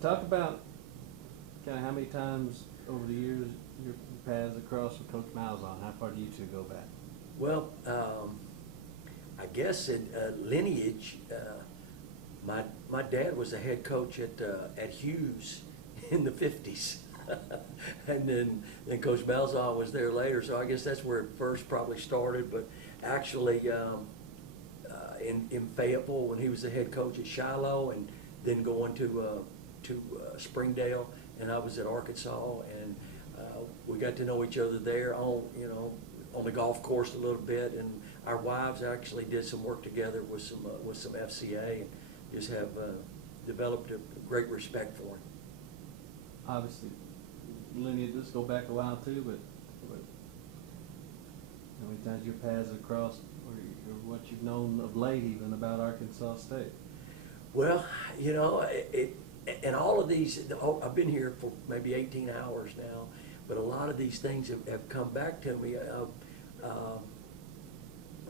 talk about kind of how many times over the years your paths across with Coach Malzahn. How far do you two go back? Well, I guess in lineage, my dad was the head coach at Hughes in the 50s. And then Coach Malzahn was there later, so I guess that's where it first probably started. But actually, in Fayetteville when he was the head coach at Shiloh, and then going to Springdale, and I was at Arkansas, and we got to know each other there on the golf course a little bit, and our wives actually did some work together with some FCA, and just have developed a great respect for him. Obviously, lineage does go back a while too, but how many times your paths have crossed, or what you've known of late even about Arkansas State? Well, and all of these, I've been here for maybe 18 hours now, but a lot of these things have come back to me.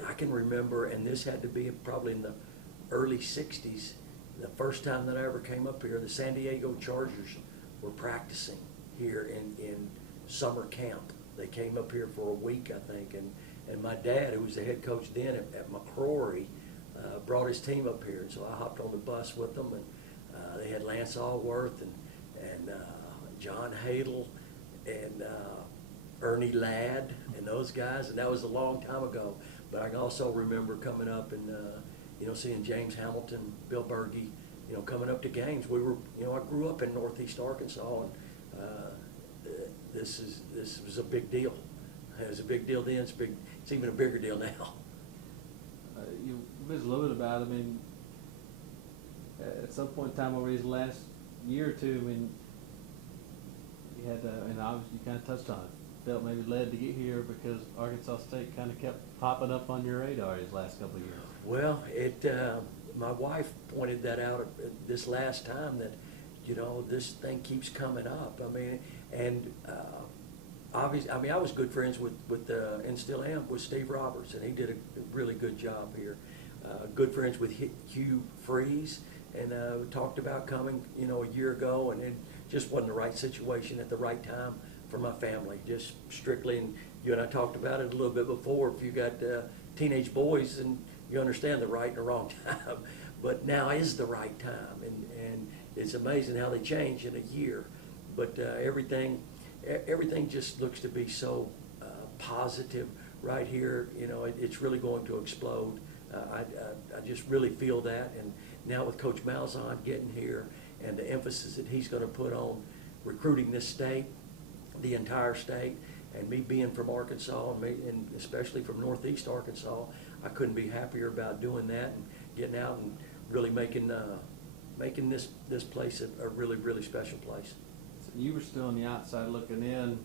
I can remember, and this had to be probably in the early 60s, the first time that I ever came up here, the San Diego Chargers were practicing here in summer camp. They came up here for a week, I think, and my dad, who was the head coach then at McCrory, brought his team up here, and so I hopped on the bus with them, and they had Lance Allworth and John Hadle and Ernie Ladd and those guys, and that was a long time ago. But I can also remember coming up and seeing James Hamilton, Bill Berge, coming up to games. We were, I grew up in Northeast Arkansas, and this was a big deal. It was a big deal then. It's even a bigger deal now. You visit a little bit about it. I mean, at some point in time over these last year or two, I mean, you had, and obviously you kind of touched on it, felt maybe led to get here because Arkansas State kind of kept popping up on your radar these last couple of years. Well, my wife pointed that out this last time, that, this thing keeps coming up. I mean, and obviously, I was good friends with and still am, with Steve Roberts, and he did a really good job here. Good friends with Hugh Freeze, and we talked about coming, a year ago, and it just wasn't the right situation at the right time for my family, just strictly. And you and I talked about it a little bit before. If you got teenage boys, and you understand the right and the wrong time, but now is the right time, and it's amazing how they change in a year. But everything just looks to be so positive right here. It's really going to explode. I just really feel that. And now with Coach Malzahn getting here, and the emphasis that he's going to put on recruiting this state, the entire state, and me being from Arkansas, and especially from Northeast Arkansas, I couldn't be happier about doing that and getting out and really making this place a really, really special place. So you were still on the outside looking in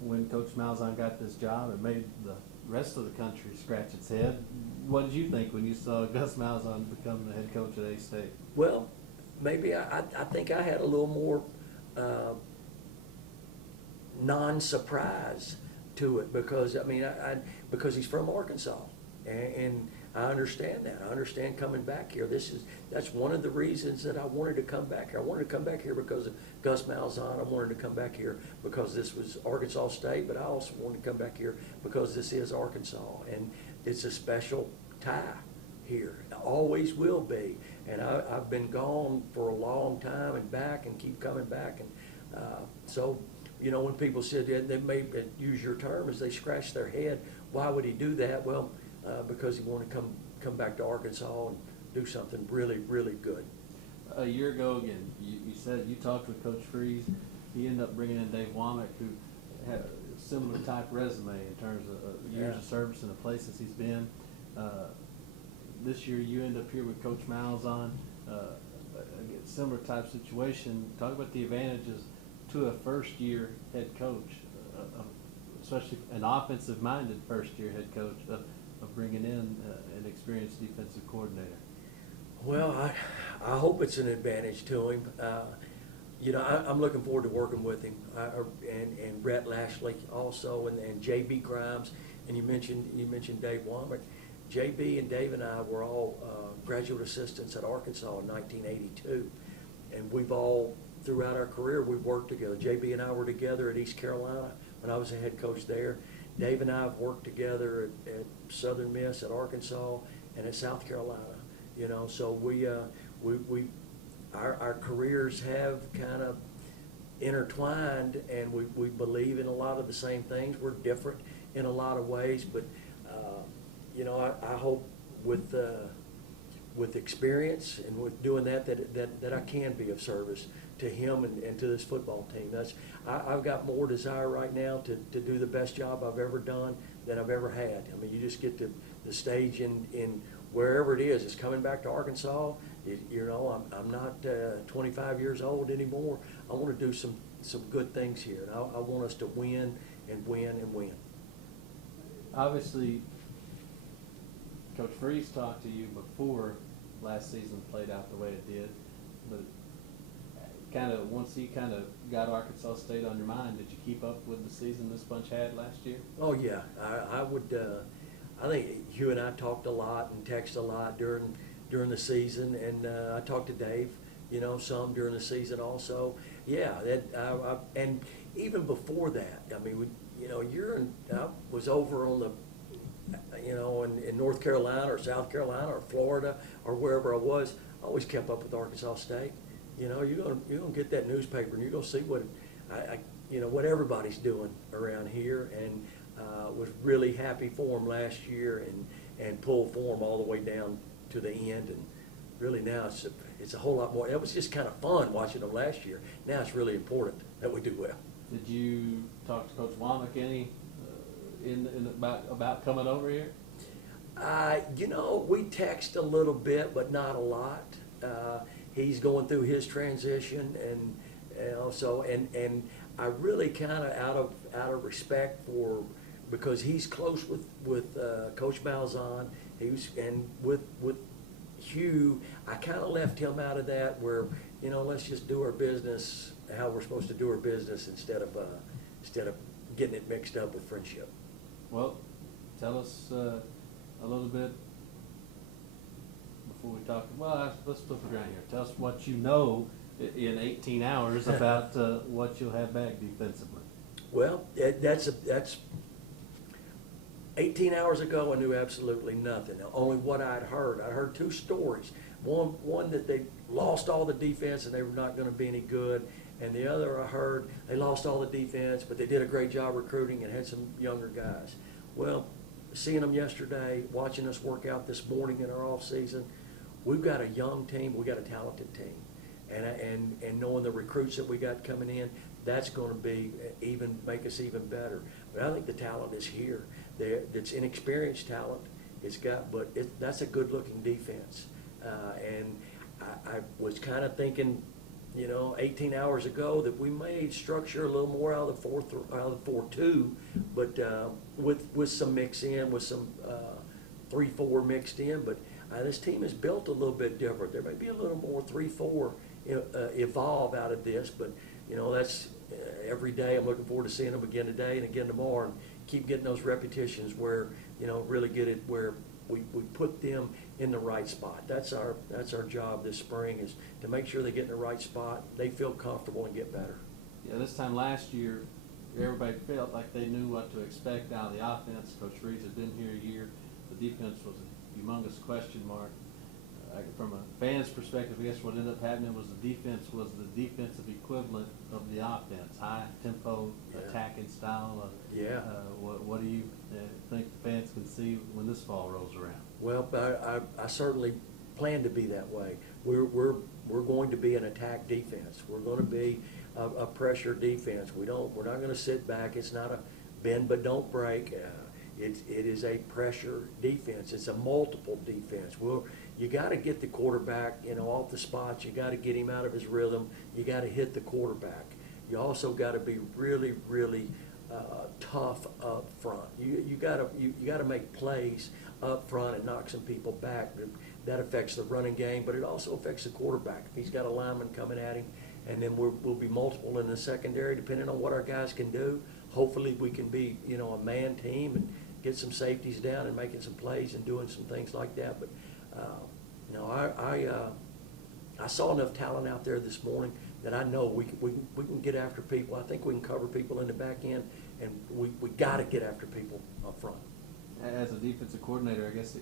when Coach Malzahn got this job and made the rest of the country scratch its head. What did you think when you saw Gus Malzahn become the head coach at A-State? Well, maybe I think I had a little more non-surprise to it, because because he's from Arkansas, and I understand that. I understand coming back here. That's one of the reasons that I wanted to come back here. I wanted to come back here because of Gus Malzahn. I wanted to come back here because this was Arkansas State, but I also wanted to come back here because this is Arkansas, and it's a special tie here. It always will be. And I've been gone for a long time and back, and keep coming back. And so, when people said that, they may use your term as they scratch their head, why would he do that? Well, because he wanted to come back to Arkansas and do something really, really good. A year ago, again, you said you talked with Coach Freeze. He ended up bringing in Dave Womack, who had a similar type resume in terms of years of service in the places he's been. This year, you end up here with Coach Malzahn, a similar type situation. Talk about the advantages to a first-year head coach, especially an offensive-minded first-year head coach, of bringing in an experienced defensive coordinator. Well, I hope it's an advantage to him. I'm looking forward to working with him, and Brett Lashley also, and J.B. Grimes, and you mentioned Dave Womack. J.B. and Dave and I were all graduate assistants at Arkansas in 1982, and we've all, throughout our career, we've worked together. JB and I were together at East Carolina when I was the head coach there. Dave and I have worked together at Southern Miss, at Arkansas, and at South Carolina. You know, so our careers have kind of intertwined, and we believe in a lot of the same things. We're different in a lot of ways, but you know, I hope with experience and with doing that I can be of service to him and to this football team. I've got more desire right now to do the best job I've ever done than I've ever had. I mean, you just get to the stage in wherever it is. It's coming back to Arkansas. You know, I'm not 25 years old anymore. I want to do some good things here, and I want us to win and win and win. Obviously, Coach Freeze talked to you before last season played out the way it did, but kind of once he kind of got Arkansas State on your mind, did you keep up with the season this bunch had last year? Oh yeah, I would. I think you and I talked a lot and texted a lot during the season, and I talked to Dave, you know, some during the season also. Yeah, and even before that, I mean, you know, I was over on the, you know, in North Carolina or South Carolina or Florida or wherever I was. I always kept up with Arkansas State. You know, you're gonna get that newspaper and you're gonna see what you know, what everybody's doing around here, and was really happy for them last year and pulled for them all the way down to the end. And really now it's a whole lot more. It was just kind of fun watching them last year. Now it's really important that we do well. Did you talk to Coach Womack any about coming over here? You know, we text a little bit, but not a lot. He's going through his transition, and you know, so and I really kind of out of respect for, because he's close with Coach Malzahn. And with Hugh, I kind of left him out of that, where, you know, let's just do our business how we're supposed to do our business instead of getting it mixed up with friendship. Well, tell us a little bit before we talk. Well, let's flip it around here. Tell us what you know in 18 hours about what you'll have back defensively. Well, that's 18 hours ago, I knew absolutely nothing. Only what I'd heard. I heard two stories. One that they lost all the defense and they were not going to be any good, and the other I heard they lost all the defense, but they did a great job recruiting and had some younger guys. Well, seeing them yesterday, watching us work out this morning in our off season, we've got a young team. We got a talented team, and knowing the recruits that we got coming in, that's going to be make us even better. But I think the talent is here. It's inexperienced talent. That's a good-looking defense. And I was kind of thinking, you know, 18 hours ago that we may structure a little more out of the 4-2, but with some mix in, with some 3-4 mixed in. But this team is built a little bit different. There may be a little more 3-4 evolve out of this, but you know, that's every day. I'm looking forward to seeing them again today and again tomorrow, and keep getting those repetitions where, you know, really get it where we put them in the right spot. That's our job this spring, is to make sure they get in the right spot, they feel comfortable, and get better. Yeah, this time last year, everybody felt like they knew what to expect out of the offense. Coach Freeze had been here a year. The defense was a humongous question mark. From a fan's perspective, I guess what ended up happening was the defense was the defensive equivalent of the offense. High tempo, attacking style. What do you think the fans can see when this fall rolls around? Well, I certainly plan to be that way. We're going to be an attack defense. We're going to be a pressure defense. We're not going to sit back. It's not a bend but don't break. It is a pressure defense. It's a multiple defense. You got to get the quarterback, you know, off the spots. You got to get him out of his rhythm. You got to hit the quarterback. You also got to be really, really tough up front. You got to make plays up front and knock some people back. That affects the running game, but it also affects the quarterback. If he's got a lineman coming at him, and then we'll be multiple in the secondary, depending on what our guys can do. Hopefully, we can be, you know, a man team and get some safeties down and making some plays and doing some things like that. But no, I saw enough talent out there this morning that I know we can get after people. I think we can cover people in the back end, and we got to get after people up front. As a defensive coordinator, I guess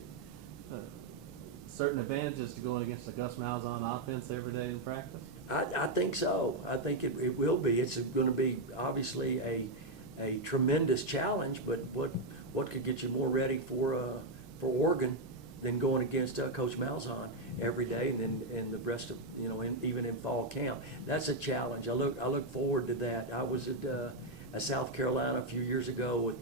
certain advantages to going against the Gus Malzahn offense every day in practice? I think so. I think it will be. It's going to be obviously a tremendous challenge, but what could get you more ready for Oregon than going against Coach Malzahn every day, and the rest of even in fall camp? That's a challenge. I look forward to that. I was at South Carolina a few years ago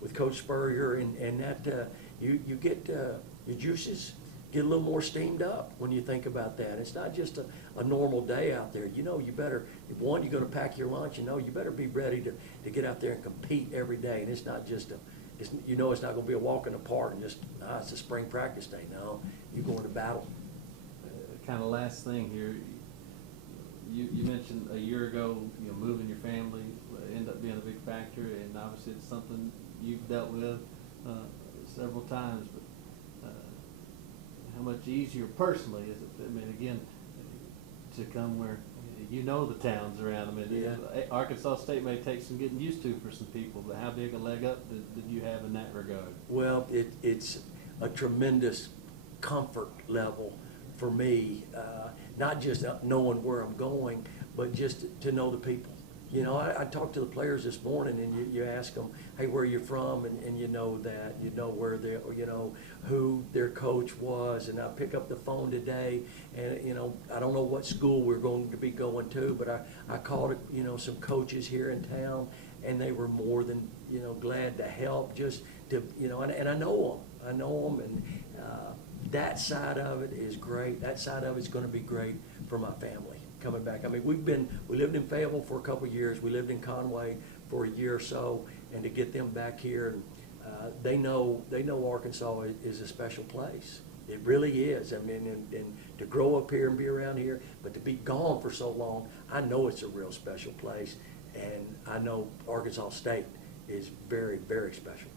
with Coach Spurrier, and that you get your juices get a little more steamed up when you think about that. It's not just a normal day out there. You better, if you're going to pack your lunch, you better be ready to get out there and compete every day. And it's not just it's not going to be a walk in the park and just, it's a spring practice day. No, you're going to battle. Kind of last thing here, you mentioned a year ago, moving your family ended up being a big factor, and obviously it's something you've dealt with several times, but how much easier personally is it? I mean, again, to come where the towns around. I mean, Yeah. Arkansas State may take some getting used to for some people, but how big a leg up did you have in that regard? Well, it's a tremendous comfort level for me, not just knowing where I'm going, but just to know the people. I talked to the players this morning, and you ask them, hey, where are you from? And you know that, where they, who their coach was. And I pick up the phone today, and, I don't know what school we're going to be going to, but I called, some coaches here in town, and they were more than, glad to help, just to, and I know them, and that side of it is great. That side of it's going to be great for my family coming back. I mean, we lived in Fayetteville for a couple of years. We lived in Conway for a year or so, and to get them back here, and they know Arkansas is a special place. It really is. I mean, and to grow up here and be around here, but to be gone for so long, I know it's a real special place, and I know Arkansas State is very, very special.